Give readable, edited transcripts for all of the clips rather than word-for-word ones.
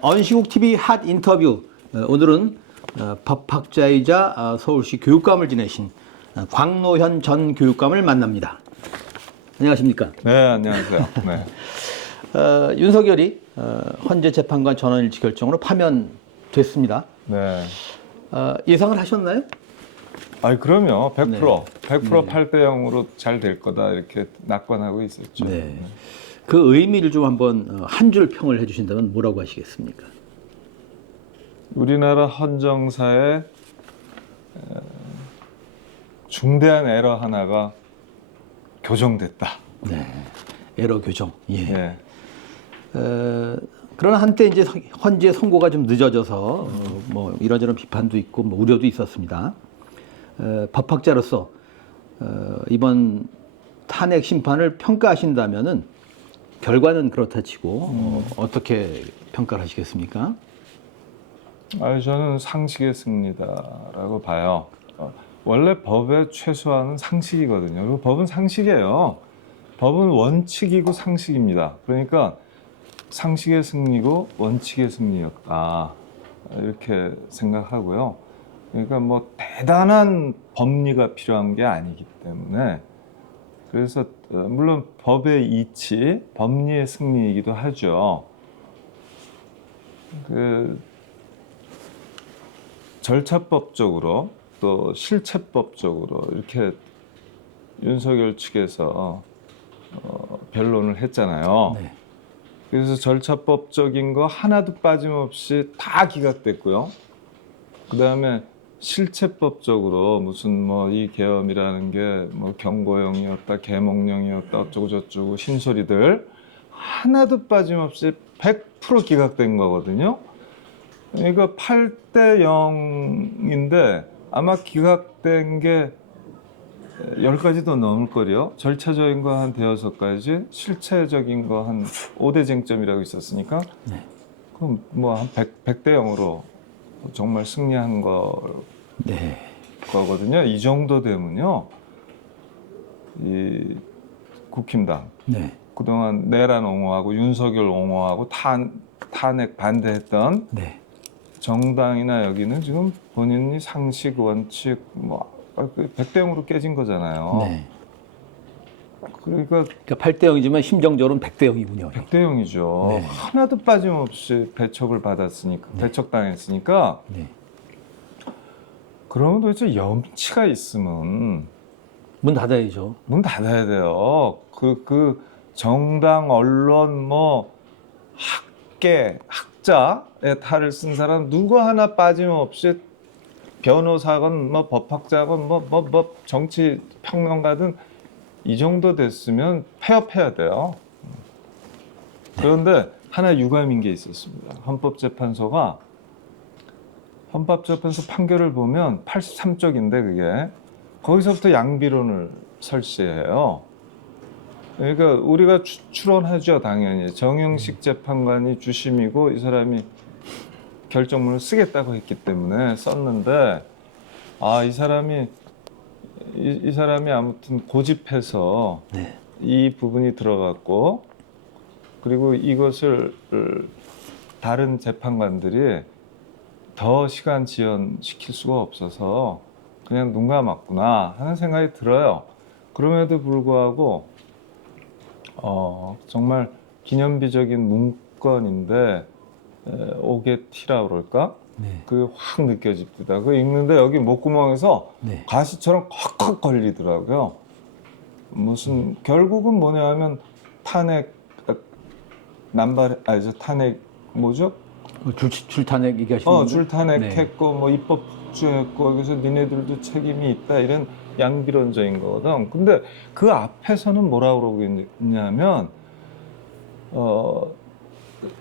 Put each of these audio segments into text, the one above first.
언시국 TV 핫 인터뷰. 오늘은 법학자이자 서울시 교육감을 지내신 광노현 전 교육감을 만납니다. 안녕하십니까? 네, 안녕하세요. 네. 윤석열이 헌재 재판관 전원일치 결정으로 파면됐습니다. 네. 예상을 하셨나요? 아니, 그럼요. 100%. 네. 100% 8대 0으로 잘 될 거다. 이렇게 낙관하고 있었죠. 네. 그 의미를 좀 한번 한 줄 평을 해주신다면 뭐라고 하시겠습니까? 우리나라 헌정사에 중대한 에러 하나가 교정됐다. 네. 에러 교정. 예. 네. 그러나 한때 이제 헌재 선고가 좀 늦어져서 뭐 이런저런 비판도 있고 뭐 우려도 있었습니다. 법학자로서 이번 탄핵 심판을 평가하신다면은 결과는 그렇다 치고 어떻게 평가를 하시겠습니까? 저는 상식의 승리다라고 봐요. 원래 법의 최소한은 상식이거든요. 그리고 법은 상식이에요. 법은 원칙이고 상식입니다. 그러니까 상식의 승리고 원칙의 승리였다. 이렇게 생각하고요. 그러니까 뭐 대단한 법리가 필요한 게 아니기 때문에 그래서 물론 법의 이치, 법리의 승리이기도 하죠. 그 절차법적으로 또 실체법적으로 이렇게 윤석열 측에서 변론을 했잖아요. 네. 그래서 절차법적인 거 하나도 빠짐없이 다 기각됐고요. 그 다음에 실체법적으로 무슨 뭐 이 계엄이라는 게 뭐 경고령이었다, 계몽령이었다, 어쩌고 저쩌고 흰소리들 하나도 빠짐없이 100% 기각된 거거든요. 그러니까 8대 0인데 아마 기각된 게 10가지도 넘을 거요. 절차적인 거 한 대여섯 가지, 실체적인 거 한 5대 쟁점이라고 있었으니까 네. 그럼 뭐 한 100대 0으로 정말 승리한 네. 거거든요. 이 정도 되면요. 이 국힘당 네. 그동안 내란 옹호하고 윤석열 옹호하고 탄핵 반대했던 네. 정당이나 여기는 지금 본인이 상식, 원칙 뭐 100대 0으로 깨진 거잖아요. 네. 그러니까 8대 0이지만 심정적으로는 100대 0이군요. 100대 0이죠. 네. 하나도 빠짐없이 배척을 받았으니까, 배척당했으니까 네. 그러면 도대체 염치가 있으면 문 닫아야죠. 문 닫아야 돼요. 그 정당, 언론, 뭐 학계, 학자의 탈을 쓴 사람 누구 하나 빠짐없이 변호사건, 뭐 법학자건, 뭐 정치 평론가든 이 정도 됐으면 폐업해야 돼요. 그런데 하나 유감인 게 있었습니다. 헌법재판소 판결을 보면 83쪽인데 그게 거기서부터 양비론을 설치해요. 그러니까 우리가 추론하죠. 당연히 정영식 재판관이 주심이고 이 사람이 결정문을 쓰겠다고 했기 때문에 썼는데 이 사람이 아무튼 고집해서 네. 이 부분이 들어갔고 그리고 이것을 다른 재판관들이 더 시간 지연시킬 수가 없어서 그냥 눈 감았구나 하는 생각이 들어요. 그럼에도 불구하고 정말 기념비적인 문건인데 오게티라 그럴까? 네. 그게 확 느껴집니다. 그거 읽는데 여기 목구멍에서 네. 가시처럼 컥컥 걸리더라고요. 결국은 뭐냐 하면 탄핵 탄핵 뭐죠? 줄탄핵 얘기하시는 건가요? 줄탄핵했고 뭐 입법 폭주했고 여기서 니네들도 책임이 있다 이런 양비론적인 거거든. 근데 그 앞에서는 뭐라고 그러고 있냐면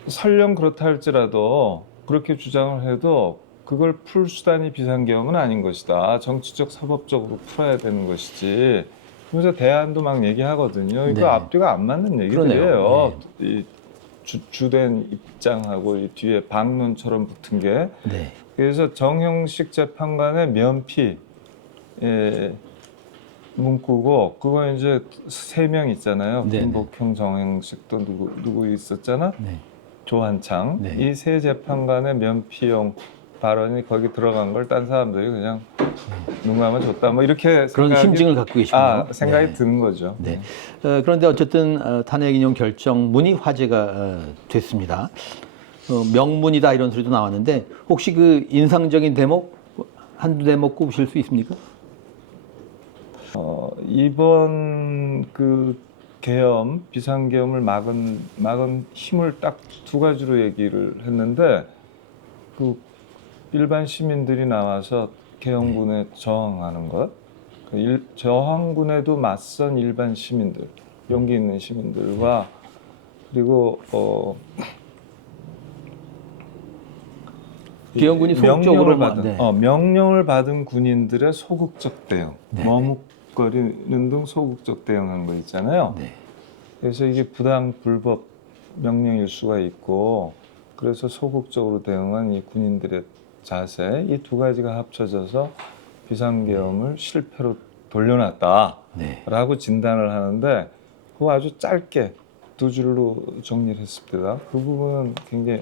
설령 그렇다 할지라도 그렇게 주장을 해도 그걸 풀 수단이 비상계엄은 아닌 것이다. 정치적 사법적으로 풀어야 되는 것이지. 그래서 대안도 막 얘기하거든요. 이거 네. 앞뒤가 안 맞는 얘기들이에요. 네. 이 주된 입장하고 이 뒤에 방론처럼 붙은 게. 네. 그래서 정형식 재판관의 면피 문구고 그거 이제 3명 있잖아요. 네. 김복형, 정형식 또 누구 있었잖아. 네. 조한창 네. 이 세 재판관의 면피용 발언이 거기 들어간 걸 딴 사람들이 그냥 눈 감아 줬다 뭐 이렇게 그런 심증을 갖고 계시군요. 생각이 네. 드는 거죠. 네. 그런데 어쨌든 탄핵 인용 결정문이 화제가 됐습니다. 명문이다 이런 소리도 나왔는데 혹시 그 인상적인 대목 한두 대목 꼽으실 수 있습니까? 이번 그 계엄 비상계엄을 막은 힘을 딱 두 가지로 얘기를 했는데 그 일반 시민들이 나와서 계엄군에 저항하는 것, 저항군에도 맞선 일반 시민들, 용기 있는 시민들과 그리고 계엄군이 소극적으로 명령을 받은 군인들의 소극적 대응, 네. 머뭇거리는 등 소극적 대응한 거 있잖아요. 네. 그래서 이게 부당 불법 명령일 수가 있고 그래서 소극적으로 대응한 이 군인들의 자세 이 두 가지가 합쳐져서 비상계엄을 실패로 돌려놨다라고 네. 진단을 하는데 그거 아주 짧게 두 줄로 정리를 했습니다. 그 부분은 굉장히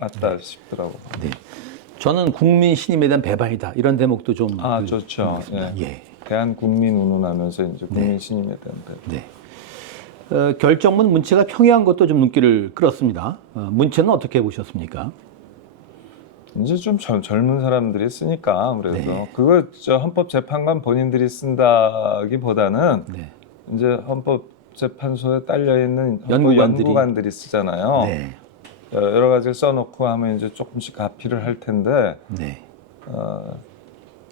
맞다 싶더라고요. 네. 저는 국민 신임에 대한 배반이다 이런 대목도 좀 좋죠. 예. 대한국민 운운하면서 이제 국민 네. 신임에 대한 배. 네. 결정문 문체가 평이한 것도 좀 눈길을 끌었습니다. 문체는 어떻게 보셨습니까? 이제 좀 젊은 사람들이 쓰니까 아무래도 네. 그거 헌법재판관 본인들이 쓴다기보다는 네. 이제 헌법재판소에 딸려 있는 연구관들이. 연구관들이 쓰잖아요. 네. 여러 가지를 써놓고 하면 이제 조금씩 가피를 할 텐데 네.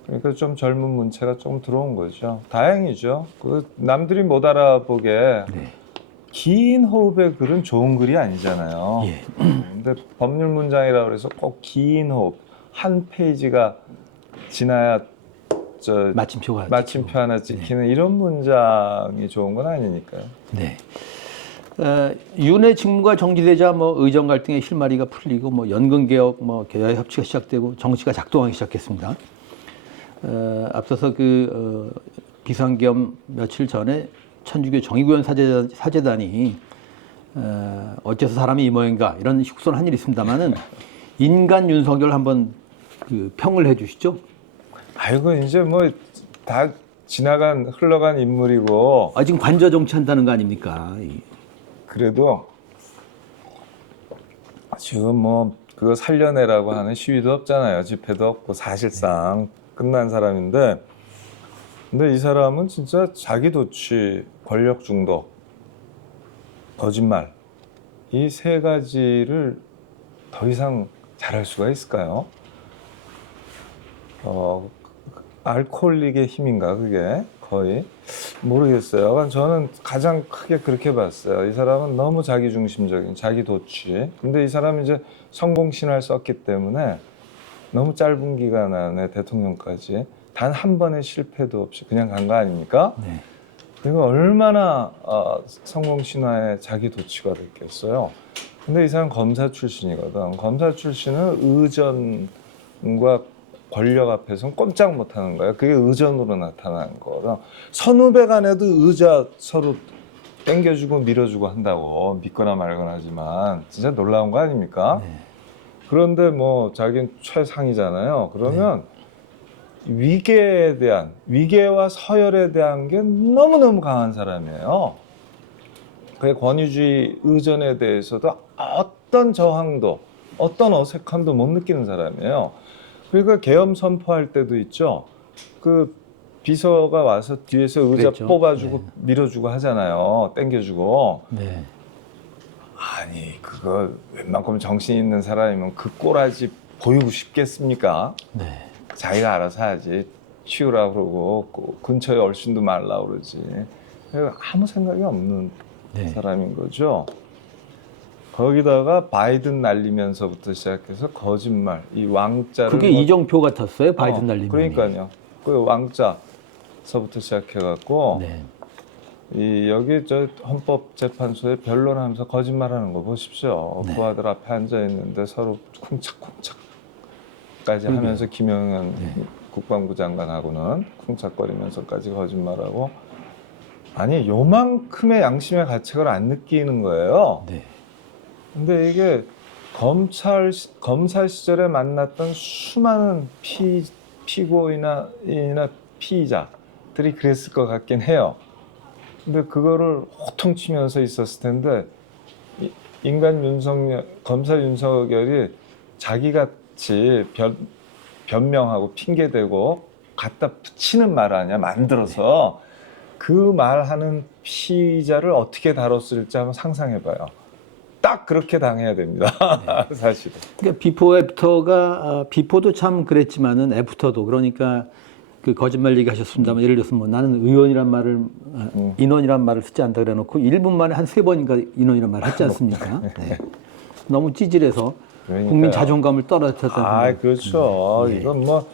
그러니까 좀 젊은 문체가 좀 들어온 거죠. 다행이죠. 그 남들이 못 알아보게 네. 긴 호흡의 글은 좋은 글이 아니잖아요. 예. 근데 법률 문장이라고 그래서 꼭 긴 호흡 한 페이지가 지나야 마침표 하나 찍히는 이런 문장이 좋은 건 아니니까요. 네. 윤회 직무가 정지되자 뭐 의정 갈등의 실마리가 풀리고 뭐 연금 개혁, 뭐 개혁 협치가 시작되고 정치가 작동하기 시작했습니다. 앞서서 비상계엄 며칠 전에 천주교 정의구현 사제단이 어째서 사람이 이 모양인가 이런 흉손한 일이 있습니다만은 인간 윤석열 한번 평을 해주시죠. 아이고 이제 뭐 다 흘러간 인물이고 지금 관저 정치한다는 거 아닙니까? 그래도 지금 뭐 그거 살려내라고 하는 시위도 없잖아요. 집회도 없고 사실상 끝난 사람인데 근데 이 사람은 진짜 자기 도취, 권력 중독, 거짓말 이 세 가지를 더 이상 잘할 수가 있을까요? 알코올릭의 힘인가 그게 거의 모르겠어요. 저는 가장 크게 그렇게 봤어요. 이 사람은 너무 자기중심적인 자기 도취. 근데 이 사람은 이제 성공 신화를 썼기 때문에 너무 짧은 기간 안에 대통령까지 단 한 번의 실패도 없이 그냥 간 거 아닙니까? 네. 그리고 얼마나 성공 신화의 자기 도취가 됐겠어요. 근데 이 사람 검사 출신이거든. 검사 출신은 의전과 권력 앞에서는 꼼짝 못하는 거예요. 그게 의전으로 나타나는 거거든. 선후배 간에도 의자 서로 땡겨주고 밀어주고 한다고 믿거나 말거나 하지만 진짜 놀라운 거 아닙니까? 네. 그런데 뭐 자기는 최상이잖아요. 그러면 위계와 서열에 대한 게 너무너무 강한 사람이에요. 그의 권위주의 의전에 대해서도 어떤 저항도 어떤 어색함도 못 느끼는 사람이에요. 그러니까 계엄 선포할 때도 있죠. 그 비서가 와서 뒤에서 의자 그랬죠. 뽑아주고 밀어주고 하잖아요. 땡겨주고. 네. 아니 그거 웬만큼 정신 있는 사람이면 그 꼬라지 보이고 싶겠습니까? 네. 자기가 알아서 하지. 치우라 그러고 근처에 얼씬도 말라 그러지. 아무 생각이 없는 사람인 거죠. 거기다가 바이든 날리면서부터 시작해서 거짓말, 이 왕자를 그게 이정표 같았어요. 바이든 날리면. 그러니까요. 그 왕자서부터 시작해갖고 여기 헌법재판소에 변론하면서 거짓말하는 거 보십시오. 그 아들 앞에 앉아 있는데 서로 쿵짝쿵짝까지 하면서 김영현 국방부 장관하고는 쿵짝거리면서까지 거짓말하고 아니 요만큼의 양심의 가책을 안 느끼는 거예요. 네. 근데 이게 검사 시절에 만났던 수많은 피고인이나 피의자들이 그랬을 것 같긴 해요. 근데 그거를 호통치면서 있었을 텐데 검사 윤석열이 자기같이 변명하고 핑계대고 갖다 붙이는 말 아니야 만들어서 그 말하는 피의자를 어떻게 다뤘을지 한번 상상해봐요. 딱 그렇게 당해야 됩니다. 사실은. 그러니까 비포 애프터가 비포도 참 그랬지만은 애프터도 그러니까 그 거짓말 얘기하셨습니다만 예를 들어서 뭐 나는 의원이란 말을 인원이란 말을 쓰지 않다 그래놓고 1분 만에 한 3번인가 인원이란 말을 했지 않습니까? 네. 너무 찌질해서 그러니까요. 국민 자존감을 떨어뜨렸다는 그렇죠. 네. 이건 뭐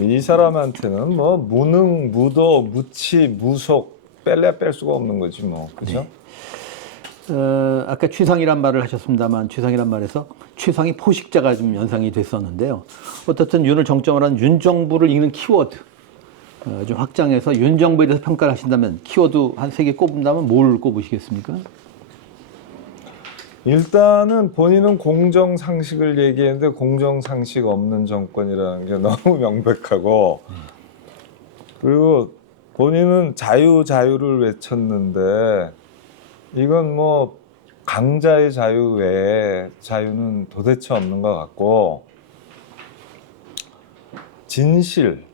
이 사람한테는 뭐 무능, 무도, 무치, 무속 뺄 수가 없는 거지 뭐. 그죠? 아까 취상이란 말을 하셨습니다만 취상이란 말에서 취상이 포식자가 좀 연상이 됐었는데요. 어떻든 윤을 정점으로 한 윤 정부를 읽는 키워드 좀 확장해서 윤 정부에 대해서 평가를 하신다면 키워드 한 3개 꼽는다면 뭘 꼽으시겠습니까? 일단은 본인은 공정상식을 얘기했는데 공정상식 없는 정권이라는 게 너무 명백하고 그리고 본인은 자유를 외쳤는데 이건 뭐 강자의 자유 외에 자유는 도대체 없는 것 같고 진실을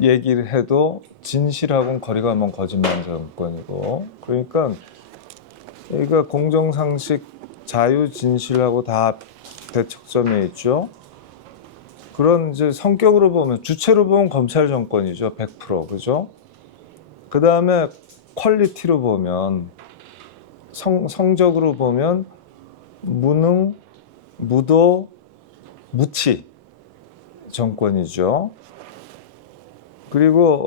얘기를 해도 진실하고는 거리가 먼 거짓말 정권이고 그러니까 공정상식, 자유, 진실하고 다 대척점에 있죠. 그런 이제 성격으로 보면 주체로 보면 검찰 정권이죠. 100% 그죠? 그 다음에 퀄리티로 보면 성적으로 보면 무능, 무도, 무치 정권이죠. 그리고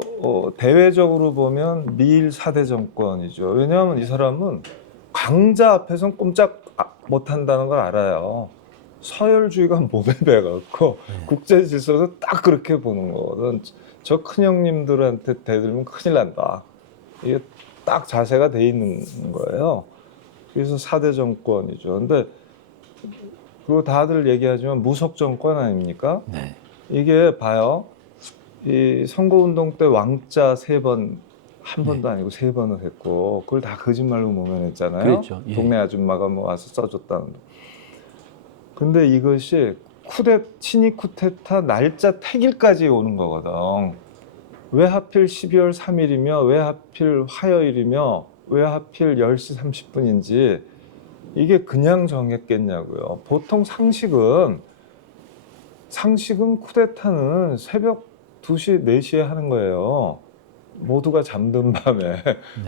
대외적으로 보면 미일 4대 정권이죠. 왜냐하면 이 사람은 강자 앞에서는 꼼짝 못한다는 걸 알아요. 서열주의가 몸에 배갖고 국제 질서도 딱 그렇게 보는 거거든. 저 큰형님들한테 대들면 큰일 난다. 이게 딱 자세가 돼 있는 거예요. 그래서 4대 정권이죠. 근데 그거 다들 얘기하지만 무속 정권 아닙니까? 네. 이게 봐요. 이 선거운동 때 왕자 3번, 한 번도 아니고 3번을 했고 그걸 다 거짓말로 모면했잖아요. 그렇죠. 예. 동네 아줌마가 뭐 와서 써줬다는. 근데 이것이 친이 쿠데타 날짜 택일까지 오는 거거든. 왜 하필 12월 3일이며 왜 하필 화요일이며 왜 하필 10시 30분인지 이게 그냥 정했겠냐고요. 보통 상식은 쿠데타는 새벽 2시, 4시에 하는 거예요. 모두가 잠든 밤에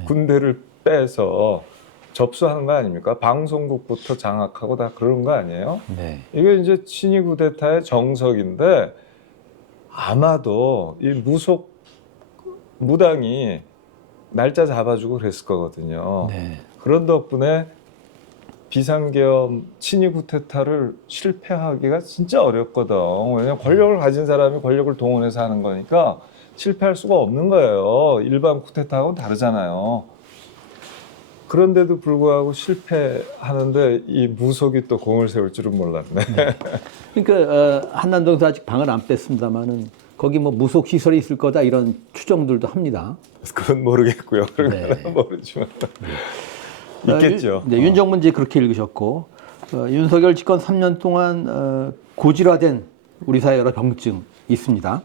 군대를 빼서 접수하는 거 아닙니까? 방송국부터 장악하고 다 그런 거 아니에요? 네. 이게 이제 친이 쿠데타의 정석인데 아마도 이 무당이 날짜 잡아주고 그랬을 거거든요. 네. 그런 덕분에 비상계엄 친이 쿠데타를 실패하기가 진짜 어렵거든. 왜냐면 권력을 가진 사람이 권력을 동원해서 하는 거니까 실패할 수가 없는 거예요. 일반 쿠데타하고는 다르잖아요. 그런데도 불구하고 실패하는데 이 무속이 또 공을 세울 줄은 몰랐네. 그러니까 한남동에서 아직 방을 안 뺐습니다만은 거기 뭐 무속 시설이 있을 거다 이런 추정들도 합니다. 그건 모르겠고요. 그런 네. 건 모르지만 있겠죠. 윤 정부는 이제 그렇게 읽으셨고 윤석열 집권 3년 동안 고질화된 우리 사회 여러 병증 있습니다.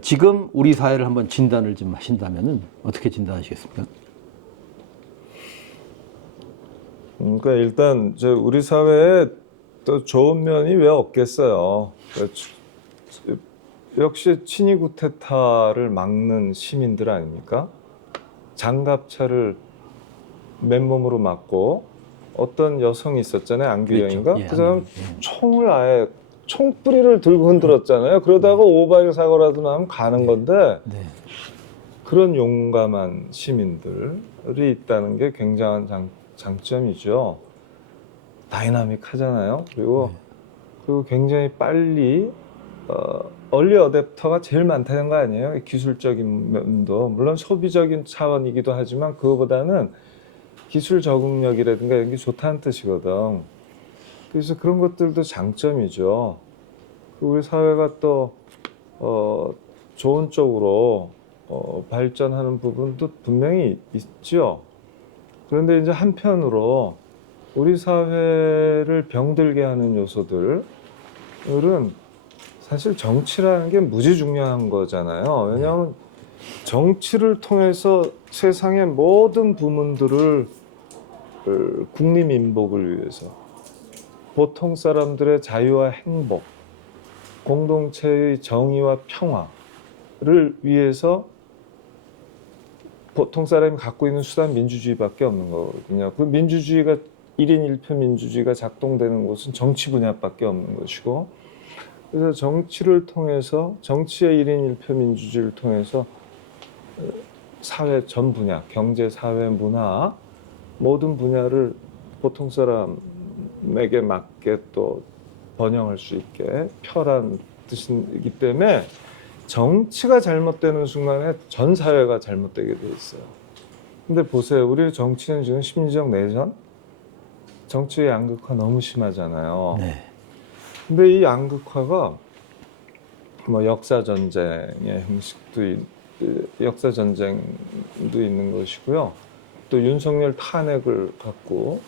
지금 우리 사회를 한번 진단을 좀 하신다면은 어떻게 진단하시겠습니까? 그러니까 일단 이제 우리 사회에 또 좋은 면이 왜 없겠어요. 역시 친이 쿠데타를 막는 시민들 아닙니까? 장갑차를 맨몸으로 맞고 어떤 여성이 있었잖아요. 안규영인가? 그렇죠. 예, 그 사람 예. 총을 아예 총뿌리를 들고 흔들었잖아요. 그러다가 오바이크 사고라도 나면 가는 건데 네. 그런 용감한 시민들이 있다는 게 굉장한 장점이죠. 다이나믹하잖아요. 그리고 굉장히 빨리 얼리 어댑터가 제일 많다는 거 아니에요? 기술적인 면도 물론 소비적인 차원이기도 하지만 그거보다는 기술 적응력이라든가 이런 게 좋다는 뜻이거든. 그래서 그런 것들도 장점이죠. 우리 사회가 또 좋은 쪽으로 발전하는 부분도 분명히 있죠. 그런데 이제 한편으로 우리 사회를 병들게 하는 요소들은 사실 정치라는 게 무지 중요한 거잖아요. 왜냐하면 정치를 통해서 세상의 모든 부문들을 국민민복을 위해서 보통 사람들의 자유와 행복, 공동체의 정의와 평화를 위해서 보통 사람이 갖고 있는 수단 민주주의밖에 없는 거거든요. 그 민주주의가 1인 1표 민주주의가 작동되는 곳은 정치 분야밖에 없는 것이고, 그래서 정치를 통해서 정치의 1인 1표 민주주의를 통해서 사회 전 분야, 경제, 사회, 문화 모든 분야를 보통 사람에게 맞게 또 번영할 수 있게 펴란 뜻이기 때문에 정치가 잘못되는 순간에 전 사회가 잘못되게 돼 있어요. 근데 보세요. 우리 정치는 지금 심리적 내전, 정치의 양극화 너무 심하잖아요. 네. 근데 이 양극화가 뭐 역사 전쟁의 형식도 역사 전쟁도 있는 것이고요. 또 윤석열 탄핵을 갖고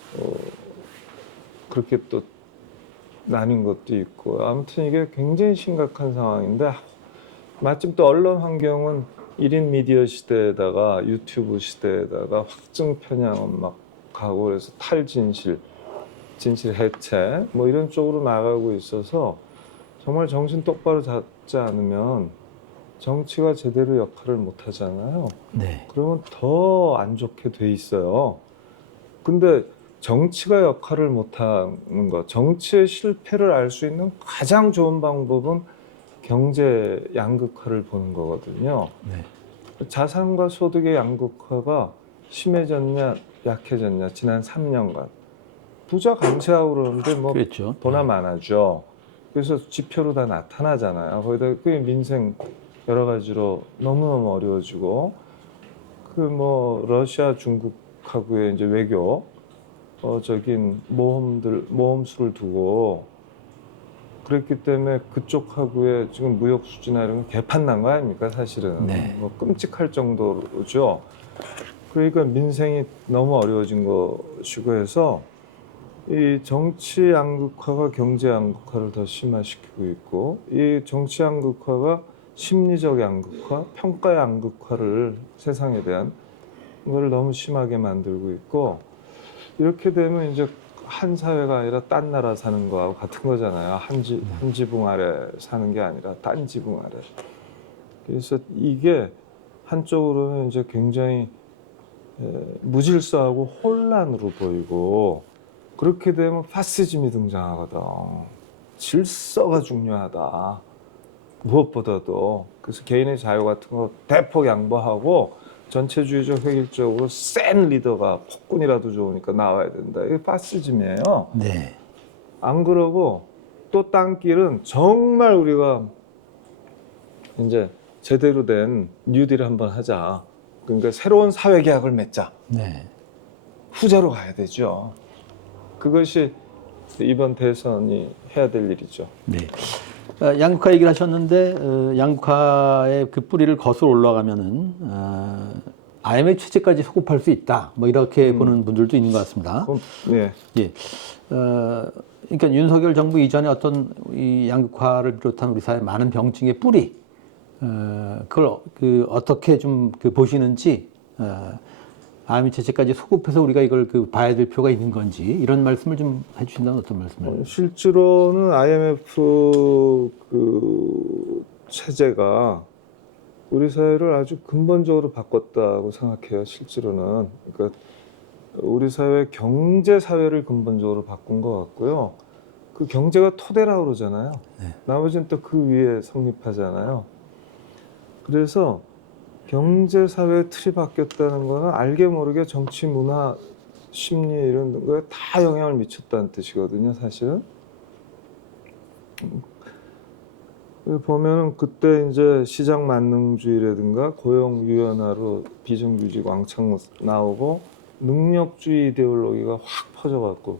그렇게 또 나뉜 것도 있고, 아무튼 이게 굉장히 심각한 상황인데, 마침 또 언론 환경은 1인 미디어 시대에다가 유튜브 시대에다가 확증 편향 막 가고, 그래서 탈진실, 진실 해체 뭐 이런 쪽으로 나가고 있어서 정말 정신 똑바로 잡지 않으면 정치가 제대로 역할을 못 하잖아요. 네. 그러면 더 안 좋게 돼 있어요. 근데 정치가 역할을 못하는 것, 정치의 실패를 알 수 있는 가장 좋은 방법은 경제 양극화를 보는 거거든요. 네. 자산과 소득의 양극화가 심해졌냐 약해졌냐 지난 3년간 부자 감세하고 그러는데 뭐 그렇죠. 보나 마나죠. 그래서 지표로 다 나타나잖아요. 거기다 그 민생 여러 가지로 너무너무 어려워지고, 그 뭐 러시아 중국하고의 이제 외교 적인 모험수를 두고 그랬기 때문에 그쪽하고의 지금 무역 수지나 이런 거 개판 난 거 아닙니까 사실은. 네. 뭐 끔찍할 정도로죠. 그러니까 민생이 너무 어려워진 것이고 해서 이 정치 양극화가 경제 양극화를 더 심화시키고 있고, 이 정치 양극화가 심리적 양극화, 평가 양극화를 세상에 대한 걸 너무 심하게 만들고 있고, 이렇게 되면 이제 한 사회가 아니라 딴 나라 사는 거하고 같은 거잖아요. 한 지붕 아래 사는 게 아니라 딴 지붕 아래. 그래서 이게 한쪽으로는 이제 굉장히 무질서하고 혼란으로 보이고, 그렇게 되면 파시즘이 등장하거든. 질서가 중요하다. 무엇보다도. 그래서 개인의 자유 같은 거 대폭 양보하고 전체주의적 획일적으로 센 리더가 폭군이라도 좋으니까 나와야 된다. 이게 파시즘이에요. 네. 안 그러고 또 딴 길은 정말 우리가 이제 제대로 된 뉴딜을 한번 하자. 그러니까 새로운 사회계약을 맺자. 네. 후자로 가야 되죠. 그것이 이번 대선이 해야 될 일이죠. 네. 양극화 얘기를 하셨는데 양극화의 그 뿌리를 거슬러 올라가면은 IMF 체제까지 소급할 수 있다. 뭐 이렇게 보는 분들도 있는 것 같습니다. 네. 예. 그러니까 윤석열 정부 이전에 어떤 이 양극화를 비롯한 우리 사회 많은 병증의 뿌리, 그걸 그 어떻게 좀 그 보시는지, IMF 체제까지 소급해서 우리가 이걸 그 봐야 될 필요가 있는 건지 이런 말씀을 좀 해주신다면 어떤 말씀을? 실제로는 IMF 그 체제가 우리 사회를 아주 근본적으로 바꿨다고 생각해요. 실제로는. 그러니까 우리 사회 경제 사회를 근본적으로 바꾼 것 같고요. 그 경제가 토대라고 그러잖아요. 네. 나머지는 또 그 위에 성립하잖아요. 그래서 경제 사회의 틀이 바뀌었다는 거는 알게 모르게 정치, 문화, 심리 이런 거에 다 영향을 미쳤다는 뜻이거든요, 사실은. 보면은 그때 이제 시장 만능주의라든가 고용 유연화로 비정규직 왕창 나오고, 능력주의 이데올로기가 확 퍼져갖고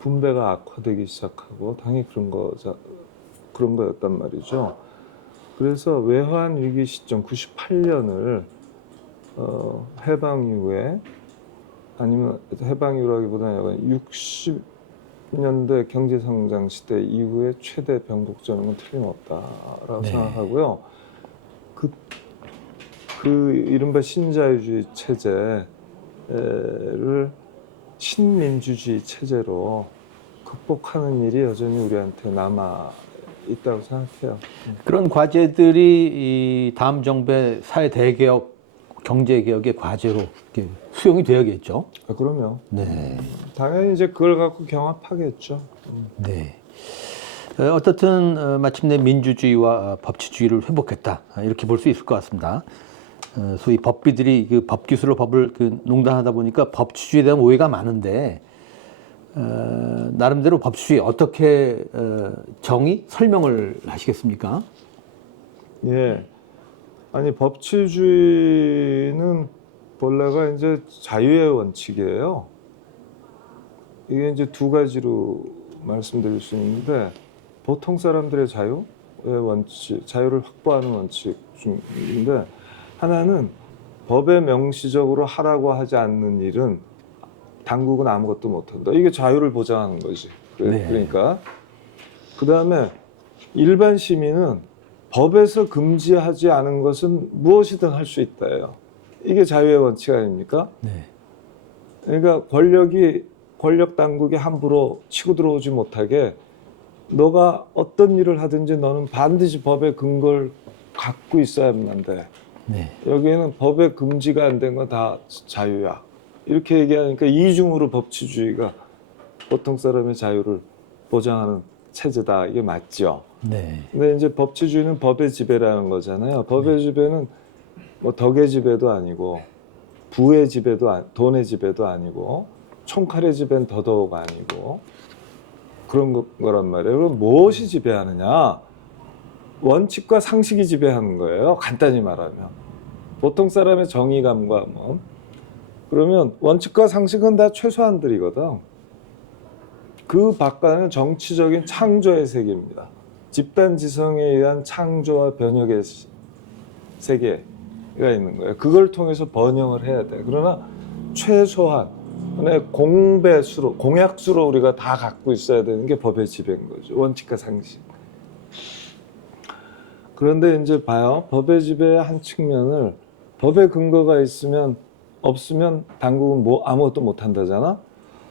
분배가 악화되기 시작하고 당연히 그런 거였단 말이죠. 그래서 외환 위기 시점 98년을 해방 이후에 아니면 해방 이후라기보다는 60년대 경제 성장 시대 이후에 최대 변곡점은 틀림없다라고 네. 생각하고요. 그 이른바 신자유주의 체제를 신민주주의 체제로 극복하는 일이 여전히 우리한테 남아 있다고 생각해요. 그런 과제들이 이 다음 정부의 사회 대개혁, 경제 개혁의 과제로 이렇게 수용이 되어야겠죠. 그럼요. 네. 당연히 이제 그걸 갖고 경합하겠죠. 네. 어떻든 마침내 민주주의와 법치주의를 회복했다 이렇게 볼 수 있을 것 같습니다. 소위 법비들이 그 법 기술로 법을 농단하다 보니까 법치주의에 대한 오해가 많은데 나름대로 법치주의 어떻게 정의 설명을 하시겠습니까? 예. 아니 법치주의는 본래가 이제 자유의 원칙이에요. 이게 이제 두 가지로 말씀드릴 수 있는데 보통 사람들의 자유의 원칙, 자유를 확보하는 원칙 중인데 하나는 법에 명시적으로 하라고 하지 않는 일은 당국은 아무것도 못한다. 이게 자유를 보장하는 거지. 네. 그러니까 그 다음에 일반 시민은 법에서 금지하지 않은 것은 무엇이든 할 수 있다예요. 이게 자유의 원칙 아닙니까? 네. 그러니까 권력 당국이 함부로 치고 들어오지 못하게 너가 어떤 일을 하든지 너는 반드시 법의 근거를 갖고 있어야만 돼. 네. 여기에는 법에 금지가 안 된 건 다 자유야. 이렇게 얘기하니까 이중으로 법치주의가 보통 사람의 자유를 보장하는 체제다. 이게 맞죠. 네. 근데 이제 법치주의는 법의 지배라는 거잖아요. 법의 지배는 뭐 덕의 지배도 아니고 부의 지배도 돈의 지배도 아니고 총칼의 지배는 더더욱 아니고 그런 거란 말이에요. 그럼 무엇이 지배하느냐? 원칙과 상식이 지배하는 거예요. 간단히 말하면. 보통 사람의 정의감과 뭐 그러면 원칙과 상식은 다 최소한들이거든. 그 밖에는 정치적인 창조의 세계입니다. 집단 지성에 의한 창조와 변혁의 세계가 있는 거예요. 그걸 통해서 번영을 해야 돼. 그러나 최소한 공배수로, 공약수로 우리가 다 갖고 있어야 되는 게 법의 지배인 거죠. 원칙과 상식. 그런데 이제 봐요. 법의 지배의 한 측면을 법의 근거가 없으면 당국은 아무것도 못 한다잖아.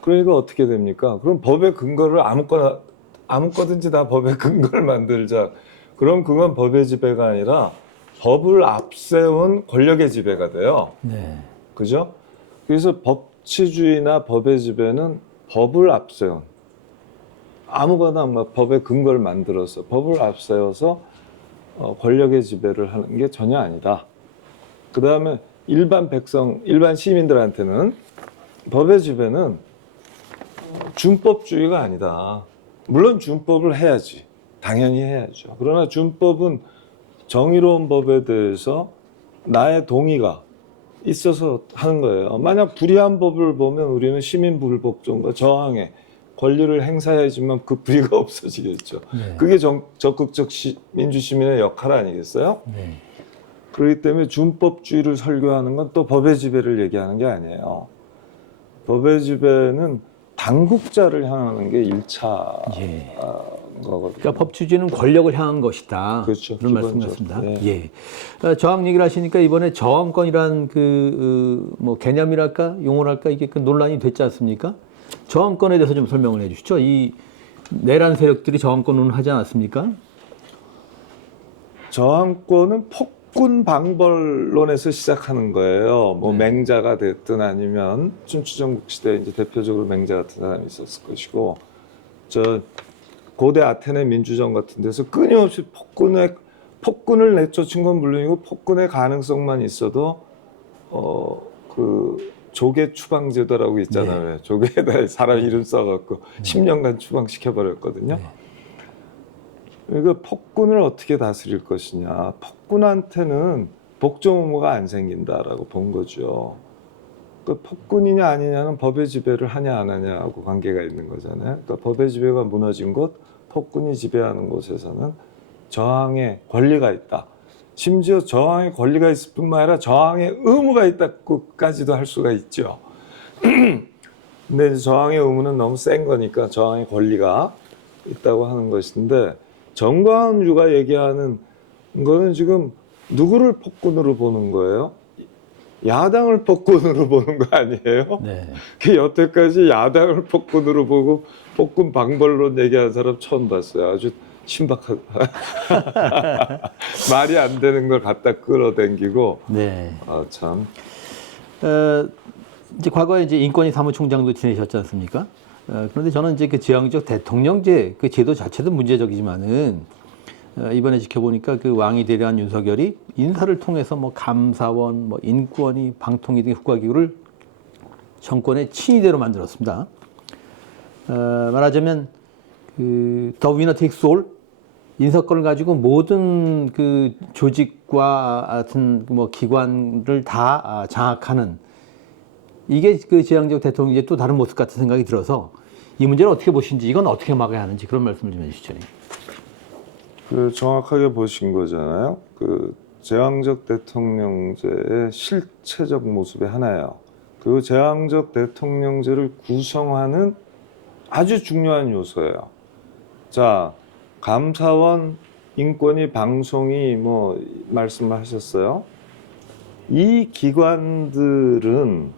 그러니까 어떻게 됩니까? 그럼 법의 근거를 아무거든지 다 법의 근거를 만들자. 그럼 그건 법의 지배가 아니라 법을 앞세운 권력의 지배가 돼요. 네. 그죠? 그래서 법치주의나 법의 지배는 법을 앞세운 아무거나 법의 근거를 만들어서 법을 앞세워서 권력의 지배를 하는 게 전혀 아니다. 그 다음에 일반 시민들한테는 법의 지배는 준법주의가 아니다. 물론 준법을 해야지. 당연히 해야죠. 그러나 준법은 정의로운 법에 대해서 나의 동의가 있어서 하는 거예요. 만약 불의한 법을 보면 우리는 시민불복종과 저항에 권리를 행사해야지만 그 불의가 없어지겠죠. 네. 그게 적극적 민주시민의 역할 아니겠어요? 네. 그렇기 때문에 준법주의를 설교하는 건 또 법의 지배를 얘기하는 게 아니에요. 법의 지배는 당국자를 향하는 게 1차 예. 거거든요. 그러니까 법치주의는 권력을 향한 것이다. 그렇죠. 그런 기본적으로. 말씀이었습니다. 예. 예. 저항 얘기를 하시니까 이번에 저항권이란 뭐 개념이랄까 용어랄까 이게 논란이 됐지 않습니까? 저항권에 대해서 좀 설명을 해주시죠. 이 내란 세력들이 저항권을 하지 않았습니까? 저항권은 폭군 방벌론에서 시작하는 거예요. 뭐 네. 맹자가 됐든 아니면 춘추전국 시대에 이제 대표적으로 맹자 같은 사람이 있었을 것이고, 저 고대 아테네 민주정 같은 데서 끊임없이 폭군을 내쫓은 건 물론이고 폭군의 가능성만 있어도 그 조계 추방제도라고 있잖아요. 네. 조계에다 사람 이름 써갖고 10년간 추방시켜버렸거든요. 네. 그러니까 폭군을 어떻게 다스릴 것이냐. 폭군한테는 복종 의무가 안 생긴다라고 본 거죠. 그 폭군이냐 아니냐는 법의 지배를 하냐 안 하냐하고 관계가 있는 거잖아요. 그러니까 법의 지배가 무너진 곳, 폭군이 지배하는 곳에서는 저항의 권리가 있다. 심지어 저항의 권리가 있을 뿐만 아니라 저항의 의무가 있다고까지도 할 수가 있죠. 근데 이제 저항의 의무는 너무 센 거니까 저항의 권리가 있다고 하는 것인데, 정광훈주가 얘기하는 거는 지금 누구를 폭군으로 보는 거예요? 야당을 폭군으로 보는 거 아니에요? 네. 그 여태까지 야당을 폭군으로 보고 폭군 방벌론 얘기하는 사람 처음 봤어요. 아주 신박한 말이 안 되는 걸 갖다 끌어당기고. 네. 아 참. 이제 과거에 이제 인권위 사무총장도 지내셨지 않습니까? 그런데 저는 이제 그 지향적 대통령제 그 제도 자체도 문제적이지만은 이번에 지켜보니까 그 왕이 되려한 윤석열이 인사를 통해서 뭐 감사원, 뭐 인권위, 방통위 등의 국가기구를 정권의 친위대로 만들었습니다. 말하자면 더 위너 테이크스 올 인사권을 가지고 모든 그 조직과 같은 뭐 기관을 다 장악하는, 이게 그 지향적 대통령제 또 다른 모습 같은 생각이 들어서 이 문제를 어떻게 보시는지, 이건 어떻게 막아야 하는지 그런 말씀을 좀 해주시죠. 그 정확하게 보신 거잖아요. 그 제왕적 대통령제의 실체적 모습의 하나예요. 그 제왕적 대통령제를 구성하는 아주 중요한 요소예요. 자, 감사원, 인권위, 방송이 뭐 말씀을 하셨어요. 이 기관들은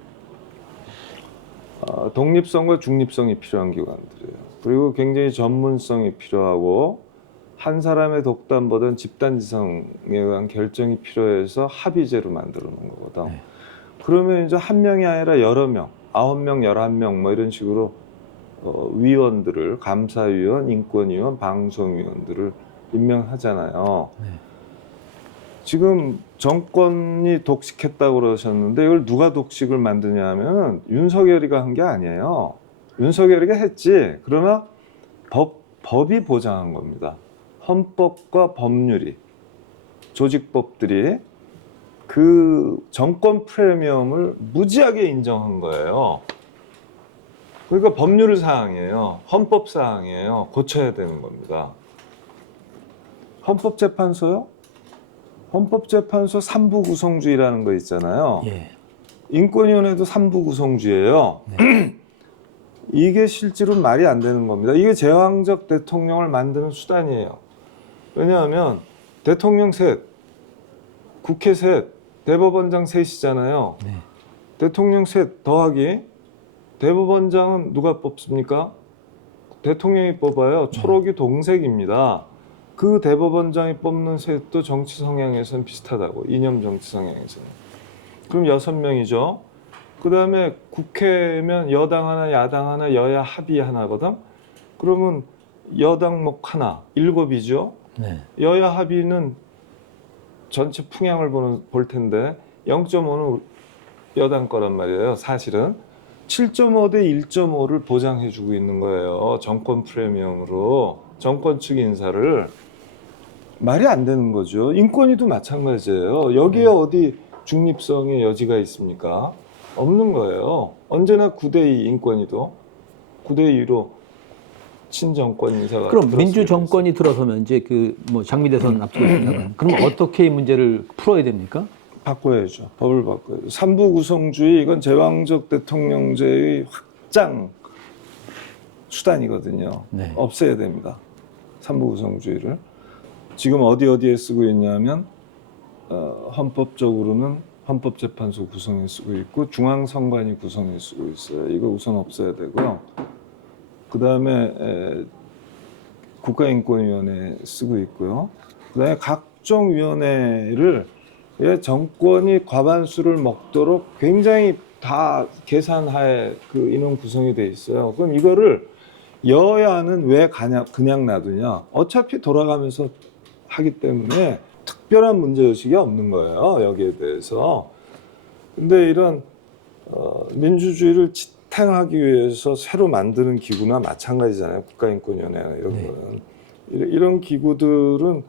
독립성과 중립성이 필요한 기관들이에요. 그리고 굉장히 전문성이 필요하고 한 사람의 독단보다는 집단 지성에 의한 결정이 필요해서 합의제로 만들어 놓은 거거든. 네. 그러면 이제 한 명이 아니라 여러 명, 9명, 11명 뭐 이런 식으로 위원들을, 감사위원, 인권위원, 방송위원들을 임명하잖아요. 네. 지금 정권이 독식했다고 그러셨는데 이걸 누가 독식을 만드냐 하면 윤석열이가 한 게 아니에요. 윤석열이가 했지. 그러나 법이 보장한 겁니다. 헌법과 법률이, 조직법들이 그 정권 프리미엄을 무지하게 인정한 거예요. 그러니까 법률 사항이에요. 헌법 사항이에요. 고쳐야 되는 겁니다. 헌법재판소요? 헌법재판소 3부 구성주의라는 거 있잖아요. 예. 인권위원회도 3부 구성주의예요. 네. 이게 실제로 말이 안 되는 겁니다. 이게 제왕적 대통령을 만드는 수단이에요. 왜냐하면 대통령 셋, 국회 셋, 대법원장 셋이잖아요. 네. 대통령 셋 더하기 대법원장은 누가 뽑습니까? 대통령이 뽑아요. 초록이 동색입니다. 그 대법원장이 뽑는 셋도 정치 성향에서는 비슷하다고, 이념 정치 성향에서는. 그럼 6명이죠. 그 다음에 국회면 여당 하나, 야당 하나, 여야 합의 하나거든. 그러면 여당목 하나, 7이죠. 네. 여야 합의는 전체 풍향을 볼 텐데 0.5는 여당 거란 말이에요. 사실은 7.5 대 1.5를 보장해주고 있는 거예요. 정권 프리미엄으로 정권 측 인사를. 말이 안 되는 거죠. 인권위도 마찬가지예요. 여기에 어디 중립성의 여지가 있습니까? 없는 거예요. 언제나 9대2 인권위도 9대2로 친정권 인사가. 그럼 민주 정권이 들어서면 이제 그 뭐 장미 대선 앞두고 있습니다만, 그럼 어떻게 이 문제를 풀어야 됩니까? 바꿔야죠. 법을 바꿔야죠. 3부 구성주의, 이건 제왕적 대통령제의 확장 수단이거든요. 네. 없애야 됩니다. 3부 구성주의를. 지금 어디에 쓰고 있냐면 헌법적으로는 헌법재판소 구성에 쓰고 있고 중앙선관위 구성에 쓰고 있어요. 이거 우선 없애야 되고요. 그 다음에 국가인권위원회 쓰고 있고요. 그 다음에 각종 위원회를 정권이 과반수를 먹도록 굉장히 다 계산하에 그 인원 구성이 돼 있어요. 그럼 이거를 여야는 왜 그냥 놔두냐? 어차피 돌아가면서 하기 때문에 특별한 문제의식이 없는 거예요. 여기에 대해서. 근데 이런 민주주의를 지탱하기 위해서 새로 만드는 기구나 마찬가지잖아요. 국가인권위원회나 이런 네. 거는. 이런 기구들은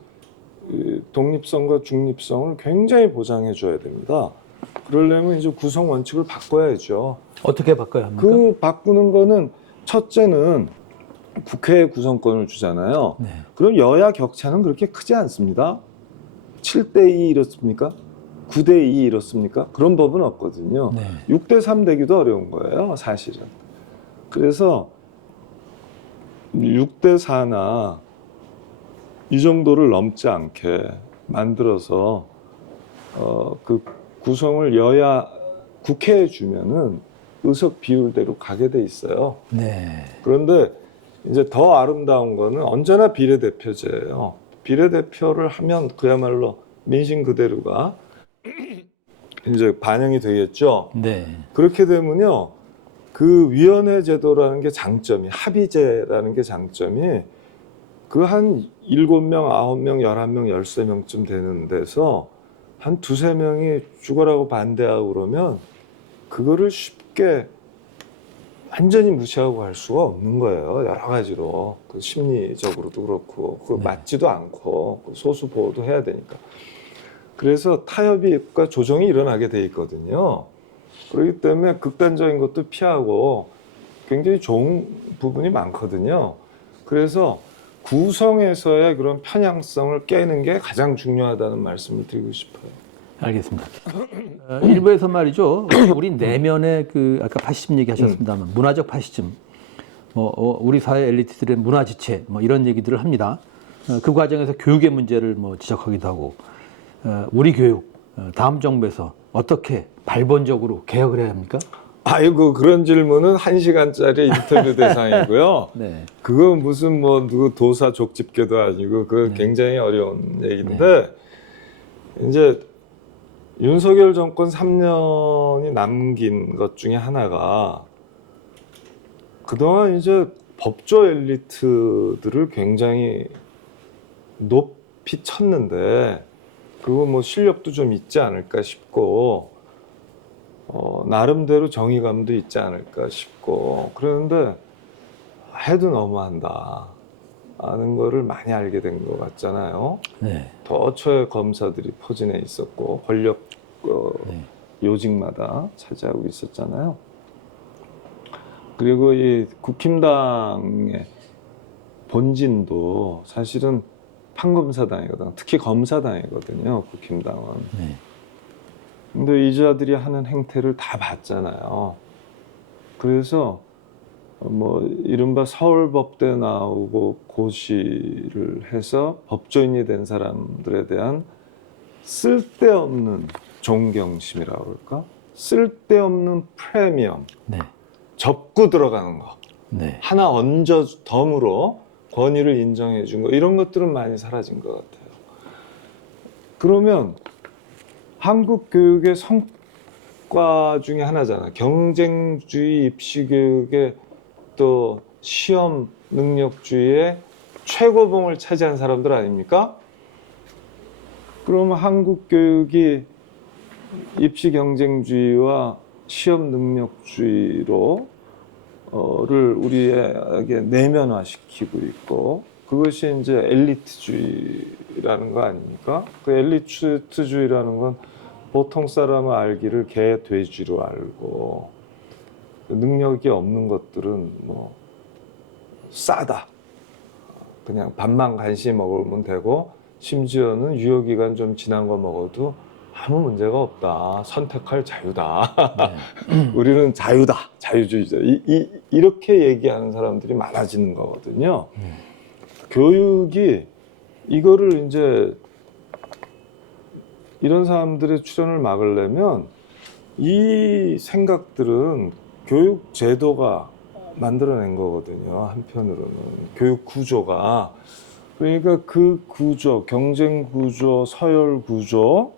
독립성과 중립성을 굉장히 보장해 줘야 됩니다. 그러려면 이제 구성 원칙을 바꿔야죠. 어떻게 바꿔야 합니까? 그 바꾸는 거는 첫째는 국회에 구성권을 주잖아요. 네. 그럼 여야 격차는 그렇게 크지 않습니다. 7대2 이렇습니까? 9대2 이렇습니까? 그런 법은 없거든요. 네. 6대3 되기도 어려운 거예요, 사실은. 그래서 6대4나 이 정도를 넘지 않게 만들어서 그 구성을 여야 국회에 주면은 의석 비율대로 가게 돼 있어요. 네. 그런데 이제 더 아름다운 거는 언제나 비례대표제예요. 비례대표를 하면 그야말로 민심 그대로가 이제 반영이 되겠죠. 네. 그렇게 되면요, 그 위원회 제도라는 게 장점이, 합의제라는 게 장점이 그 한 7명, 9명, 11명, 13명쯤 되는 데서 한 두세 명이 죽어라고 반대하고 그러면 그거를 쉽게 완전히 무시하고 할 수가 없는 거예요. 여러 가지로. 그 심리적으로도 그렇고, 그 네. 맞지도 않고, 그 소수 보호도 해야 되니까. 그래서 타협과 조정이 일어나게 돼 있거든요. 그렇기 때문에 극단적인 것도 피하고 굉장히 좋은 부분이 많거든요. 그래서 구성에서의 그런 편향성을 깨는 게 가장 중요하다는 말씀을 드리고 싶어요. 알겠습니다. 일부에서 말이죠. 우리 내면의 그 아까 파시즘 얘기하셨습니다만 문화적 파시즘, 우리 사회 엘리트들의 문화 지체, 이런 얘기들을 합니다. 그 과정에서 교육의 문제를 지적하기도 하고, 우리 교육 다음 정부에서 어떻게 발본적으로 개혁을 해야 합니까? 아이고, 그런 질문은 1시간짜리 인터뷰 대상이고요. 네. 그거 무슨 누구 도사 족집게도 아니고 그 굉장히 어려운 얘기인데, 이제 윤석열 정권 3년이 남긴 것 중에 하나가 그동안 이제 법조 엘리트들을 굉장히 높이 쳤는데 그거 실력도 좀 있지 않을까 싶고, 나름대로 정의감도 있지 않을까 싶고, 그러는데 해도 너무한다 하는 거를 많이 알게 된 것 같잖아요. 네. 도처에 검사들이 포진해 있었고 권력 요직마다 차지하고 있었잖아요. 그리고 이 국힘당의 본진도 사실은 판검사당이거든요. 특히 검사당이거든요, 국힘당은. 네. 근데 이자들이 하는 행태를 다 봤잖아요. 그래서 이른바 서울법대 나오고 고시를 해서 법조인이 된 사람들에 대한 쓸데없는 존경심이라고 그럴까? 쓸데없는 프리미엄, 네. 접고 들어가는 거, 네. 하나 얹어 덤으로 권위를 인정해 준 거, 이런 것들은 많이 사라진 것 같아요. 그러면 한국 교육의 성과 중에 하나잖아. 경쟁주의 입시교육의 또 시험 능력주의의 최고봉을 차지한 사람들 아닙니까? 그러면 한국 교육이 입시 경쟁주의와 시험 능력주의로 를 우리에게 내면화시키고 있고, 그것이 이제 엘리트주의라는 거 아닙니까? 그 엘리트주의라는 건 보통 사람은 알기를 개, 돼지로 알고, 능력이 없는 것들은 싸다. 그냥 밥만 간신히 먹으면 되고, 심지어는 유효기간 좀 지난 거 먹어도 아무 문제가 없다. 선택할 자유다. 네. 우리는 자유다. 자유주의자. 이렇게 얘기하는 사람들이 많아지는 거거든요. 교육이 이거를 이제 이런 사람들의 출현을 막으려면 이 생각들은 교육 제도가 만들어낸 거거든요. 한편으로는 교육 구조가. 그러니까 그 구조, 경쟁 구조, 서열 구조를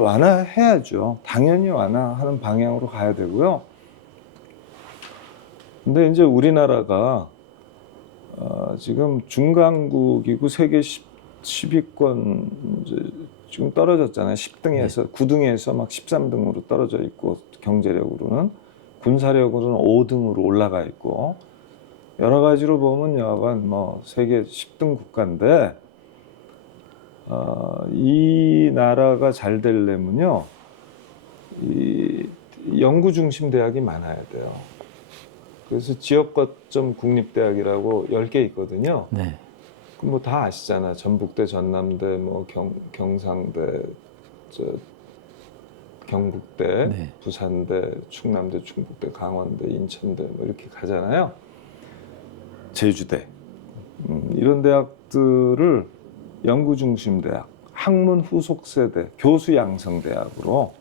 완화해야죠. 당연히 완화하는 방향으로 가야 되고요. 근데 이제 우리나라가 지금 중강국이고 세계 10위권 이제 지금 떨어졌잖아요. 10등에서 9등에서 막 13등으로 떨어져 있고, 경제력으로는 군사력으로는 5등으로 올라가 있고, 여러 가지로 보면 여하간 세계 10등 국가인데, 이 나라가 잘 되려면요, 이 연구 중심 대학이 많아야 돼요. 그래서 지역 거점 국립대학이라고 10개 있거든요. 네. 뭐 다 아시잖아. 전북대, 전남대, 뭐 경상대, 경북대, 네. 부산대, 충남대, 충북대, 강원대, 인천대 뭐 이렇게 가잖아요. 제주대 이런 대학들을 연구 중심 대학, 학문 후속 세대, 교수 양성 대학으로